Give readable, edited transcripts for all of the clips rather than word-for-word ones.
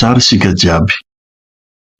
tsara isika jiaby.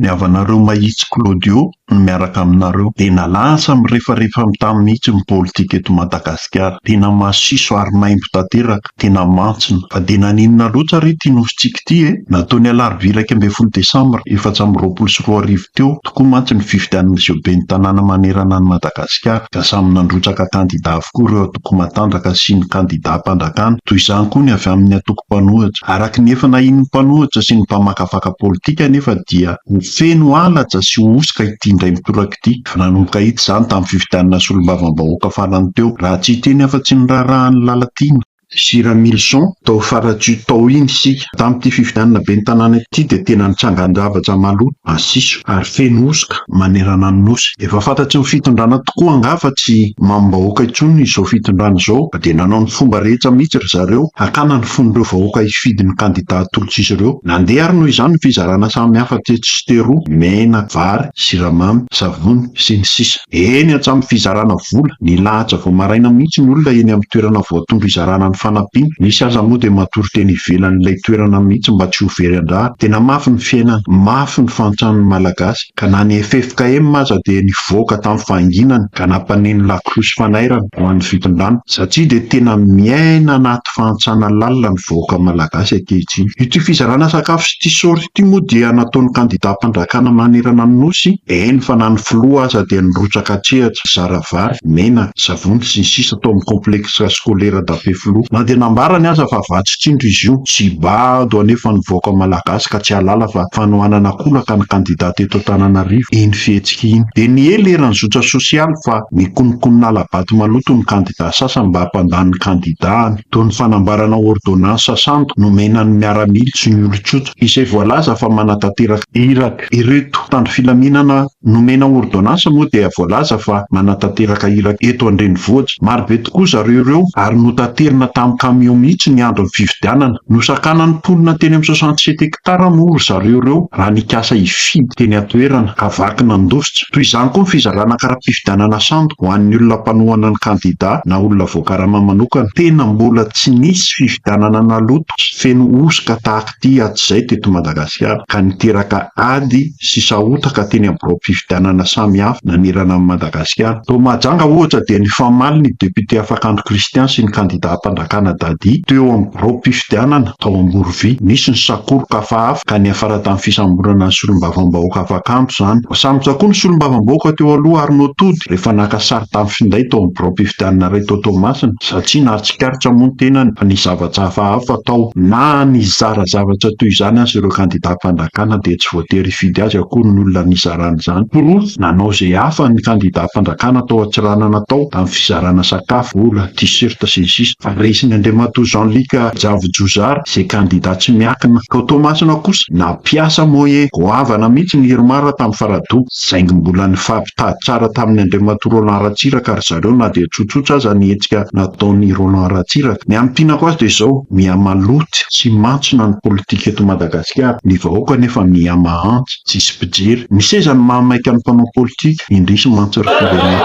Ny havanareo mahitsy Claudio no miaraka aminareo. Tena lasa mirefarefa mitamy mihitsy ny politika eto Madagasikara. Tena masiso ary maimbo tanteraka, tena mantsina. Fa dia naninona loatra ry ity nositsika ity nataony alarobia 1 Desambra 2024 teo, tokoa mantsy ny fifidianan'izao ben'ny tanàna manerana ny Madagasikara, ka samy nandrotsaka kandida avokoa ireo atoko matanjaka sy ny kandida mpandrakana, toy izany koa ny avy amin'ny atoko mpanohitra. Araka ny efa nahin'ny mpanohitra sy ny mpamakafaka politika nefa dia feno alatra sy osika ity indray mitoraka ity. Fa nanomboka hita izany tamin'ny fifidianana solombavam-bahoaka farany teo, raha tsy teny afa-tsy ny raharahan'ny lalatiana. Sira Milson, tao faratry tao iny isika. Tamin'ity fifidianana ben'ny tanàna ity dia tena nitsangan-javatra maloto, asiso ary feno osika manerana ny nosy. Efa fantatry ny fitondrana tokoa angafa tsy mambahoaka intsony izao fitondrana izao, dia nanao ny fomba rehetra mihitsy ry zareo hakana ny fon'ireo vahoaka hifidy ny kandida atolotra izy ireo. Nandeha ary noho izany ny fizarana samihafa teto sy teroa: mena, vary, siramamy, savony sy ny sisa. Eny atsamin'ny fizarana vola, ny lahatra vao maraina mihitsy ny olona eny amin'ny toerana voatondro izarana ny fanampiana. Misy aza moa dia matory teny ivelan'ilay toerana mihitsy mba tsy ho very andrara. Tena mafy ny fiainana, mafy ny fantsan'ny malagasy, ka na ny FFKM maza dia nivoaka tamin'ny fahanginany ka nampaneny laklosy fanairana ho an'ny fitondrana, satria dia tena miaina anaty fahantsana lalina ny vahoaka malagasy ankehitriny. Ity fizarana sakafo sy ity sôry ity moa dia nataon'ny kandida mpandrakana manerana ny nosy. Eny fa na ny filoha aza dia nirotsaka hatrehatra, zaravary, mena, savony sy ny sisa tao amin'ny komplexa skolera d'Ampefilo. Na dia nambarany aza fa vatsy tsindro izy io, tsy bado anefa ny vahoaka malagasy ka tsy halala fa fanohanana kolaka ny kandida teto Antananarivo iny fihetsika iny. Dia ny elerany zotra sosialy fa mikonokonona alabato maloto ny kandida sasany mba hampandany ny kandidany, toy ny fanambarana ordonnansa santo nomenany miaramily sy ny olon-tsotra, izay voalaza fa manatanteraka iraka. Ireto tandro filaminana nomena ordonnansa moa dia voalaza fa manatanteraka iraka eto an-drenivohitra. Marobe tokoa zareo ireo ary notanterina tamin'ny kamion mihitsy ny andro ny fifidianana. Nosakana ny mponina teny amin'ny 67 hektara moa zareo ireo raha nikasa hifidy teny atoerana ka vaky nandositra. Toy izany koa ny fizarana karaha-pifidianana santo ho an'ny olona mpanohana ny kandida na olona voakarama manokana. Tena mbola tsy nisy fifidianana naloto feno osika tahaka ity hatrizay teto Madagasikara, ka niteraka ady sy sahotaka teny amin'ny fifidianana samihafa nanerana amin'ny Madagasikara. Tao Mahajanga ohatra dia nifamaly ny député Afakandro Kristian sy ny kandida mpandrakana Dady teo amin'ny fifidianana tao Amborovy. Nisy ny sakoroka hafahafa ka niafara tamin'ny fisamborana ny solombavam-bahoaka Afakandro izany. Sambotra koa ny solombavam-bahoaka teo aloha Arnaud Tody rehefa naka sary tamin'ny finday tao amin'ny fifidianana iray tao Toamasina, satria nahatsikaritra moa ny tenany fa ny zavatra hafahafa tao na nizara zavatra toy izany azy ireo kandida mpandrakana dia tsy voatery hifidy azy akory ny olona nizarana izany. Porofo nanao izay hafa ny kandida mpandrakana tao Atsiranana tao tamin'ny fizarana sakafo, ola, t-shirt sy ny sisa. Resiny Andriamatoa Jean-Luc Javojozara izay kandida tsy miakina. Tao Toamasina kosa nampiasa moe goavana mihitsy ny Hermara tamin'ny Faradoa, saingy mbola nifampitady tsara tamin'ny Andriamatoa Roland Ratsiraka ary zareo na dia tsotsotra aza ny hetsika nataon'ny Roland Ratsiraka. Ny ampinako azy dia izao, mihamaloty sy mantsona ny politika eto Madagasikara. Ny vahoaka nefa mihamahantsy, tsisy mpijery. Ny seza ny mahamaika ny mpanao politika, indrisy mantsy ry firenena.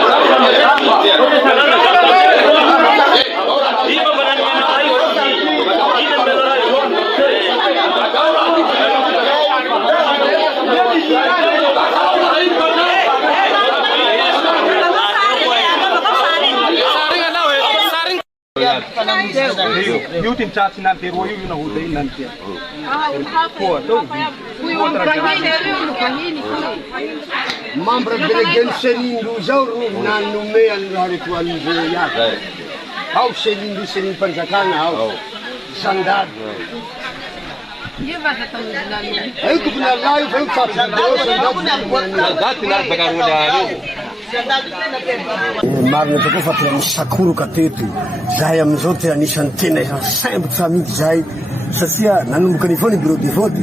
Io ty mitratsy nanteroa io na hoda iny nanteroa. Membre délégué ny Senindro zao ro nanome an'raha reto an'izao iaby. Ao Senindro Senindro mpanjakana ao. Sandady. Io tokony alay fa io Sandady na bakarola marina tokoa fa tena misy sakoroka teto. Zahay amin'izao tena anisan'ny tena saimbotra mihitsy zahay satria nanomboka ny foana bureau de vote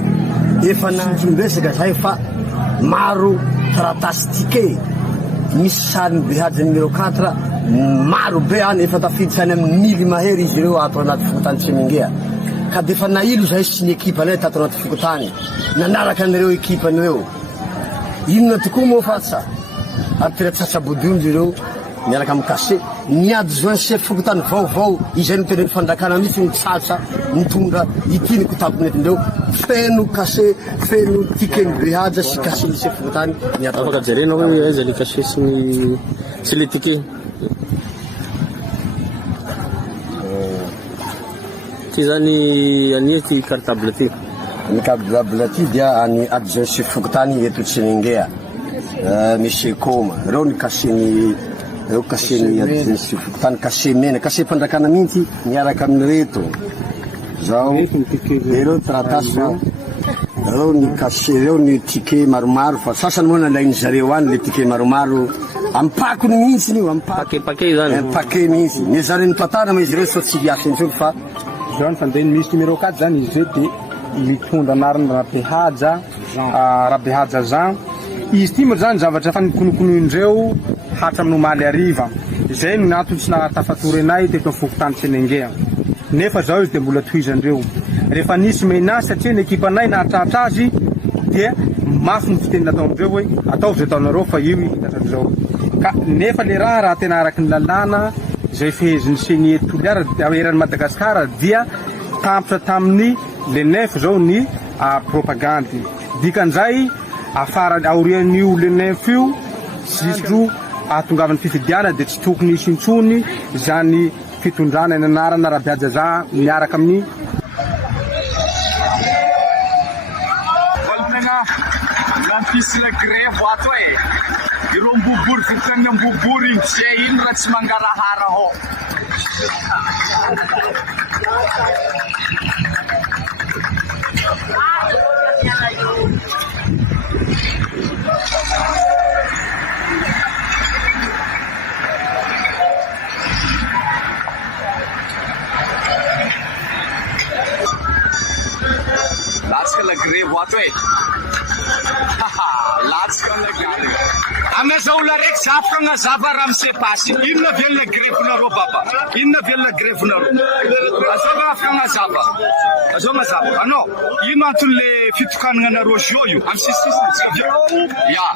efa nanjombesaka zahay fa maro taratasy tike. Misy sariny behady numéro 4 maro be any efa tafiditsany amin'ny mily mahery izy ireo ato anaty fokotany Tsemengea. Ka defa nailo zahay sy ny ekipa anay tato anaty fokotany nanaraka an'ireo ekipa an'ireo. Inona tokoa moa fa tsa ary tena tsatsabodyonjy ireo miaraka amin'ny kase niady zoany chef fokotany vaovao izay noteneny fandrakana mihitsy nitsatsa mitondra ity ny kotapony etindreo feno kase feno tikeny behaja sy kase ny chef fokotany afaka jerena hoe aiza le kase sy le tike ty zany ania ty cartable ty ny cartable ty dia any adjoint chef fokotany eto Tsinengea Monsieur Koma reo ny kaseny reo kaseny adjoint chef fokotany kase mena kase mpandrakana mihitsy miaraka amin'ny reto zao reo taratasy reo ny kase reo ny tike maromaro fa sasany moa nalainy zareo any le tike maromaro ampako ny mihitsy io ampake zany pake mihitsy ny zareo nitantara ma izy reo so tsy hiafy intsony fa zao ny fandeha misy numéro 4 zany izy de mitondra anarany rabehaja Jean izy ty moa zany zavatra fanikonokonoindreo hatramin'ny omaly ariva izay no natony tsy nahatafatory anay teto amin'ny fokotany Tsinengea nefa zao izy de mbola tohizandreo rehefa nisy menace satria ny ekipa anay nahatratra azy dia mafy ny fiteny natao amindreo hoe ataovy zay ataonareo fa io hitatran'izao ka nefa le raha tena araky ny lalàna izay fehezin'ny senie toliara eran'ny Madagasikara dia tampotra tamin'ny le 9 zao ny propagandy dikan'izay afara aorian'io le 9 io zisro ahatongavan'ny fifidiana dia tsy tokony hisy intsony zany fitondrana ny anarana rabehaja Jean miaraka amin'ny Nampis le grève ato ireo mbobory fitany mbobory zay ino raha tsy mangarahara ho latsaka la grève ato latsaka la gary amezao la rek zafaka ngazava raha misepasy inona velona grevenareo baba inona velona grevenareo azao afaka ngazava azao mazava anao ino anton'le fitokanana anareo zio io amin'ny sisisitsika ya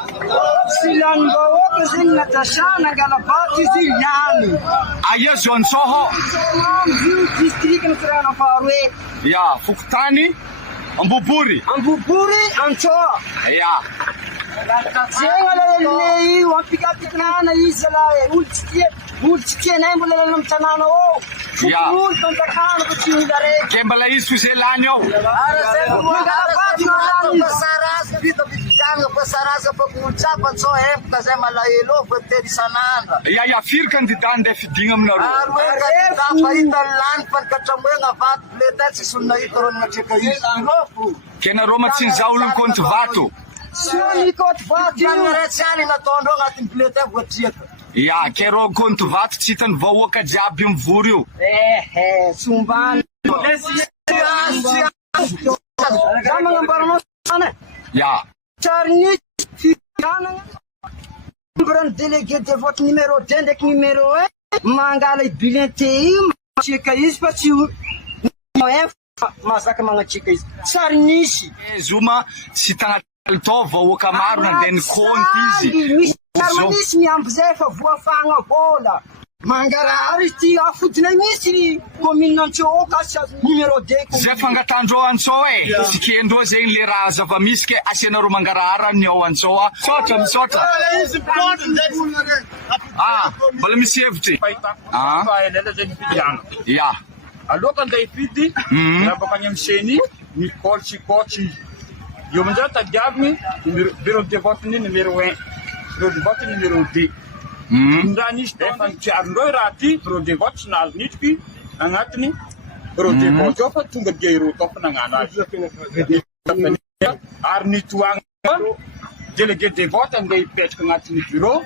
silanbaoka zegny natasana ngalabaty izy ihany aia zone soho district ny kirana faharoe ya fokotany ambobory antsoa ya zegny le io ampikapikinana izy lahy olo tsy tianay mbola lala amin'ny tanàna ao olo fanjakana fa tsy olo araiky ke mbala izy fizelany ao ya firy ka ny didany ndeha fidigna aminareo ke nareo matsiny za olony konty vato ya ke reo konty vato tsy hitany vahoaka jiaby mivory io sombany ya Charny fianana nombrany délégué de vote numéro 2 ndraiky numéro 1 mangala bulletin io matsika izy fa tsy mazaka magnatsika izy tsary nisy zoma tsy tagnaly tao vahoaka maro nandeha ny konty izy misy nisy miamby zay fa voafagna vola mangarahary izy ty afodinay misy commune Antsao kasy numéro 2 zay fangatandreo Antsao sikendreo zegny le raha zava-misy ke asianareo mangarahara ny ao Antsao sotra misotra mbola misy hevitry elela zegny fidiana ya aloka andeha hifidy rabaka any amin'ny seny mikoltsikotsy io amin'izay tadiaviny bureau de vote ny numéro 1 bureau de vote numéro 2 raha nisy efa nitsiarindreo raha ty bureau de vote sy nahazo nitriky agnatiny bureau de vote ao fa tonga dia ireo tao fa nagnano azy ary nitoagna délégué de vote andeha hipetraka agnatiny bureau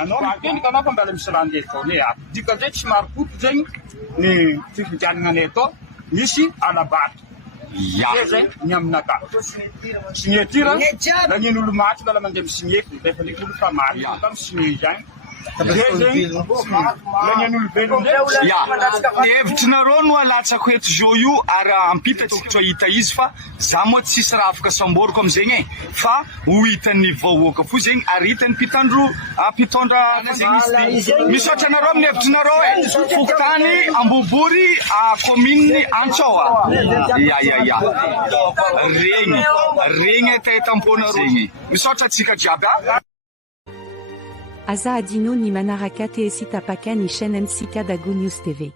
anao matenika anao fa mbala misy raha andeha taony dika zay tsy maropoto zegny ny fifidianana anay atao misy alabato zay ny aminaka signature nagnino olo maty lala mandeha misigneky rehefa ny olo fa maty fa misigné zany Hevitrinareo no alatsako eto zao io ary ampitatsika hita izy fa za moa tsisy raha afaka samboriko amizegny e fa ho hitan'ny vahoaka fo zegny ary hitan'ny mpitondra misaotra anareo amin'ny hevitrinareo e Fokotany Ambohibory commune Antsaoa regny taitampona regny misaotra atsika jiaby Aza Adino ni Manaraka Teesita Paka ni chaîne MCK d'Ago News TV.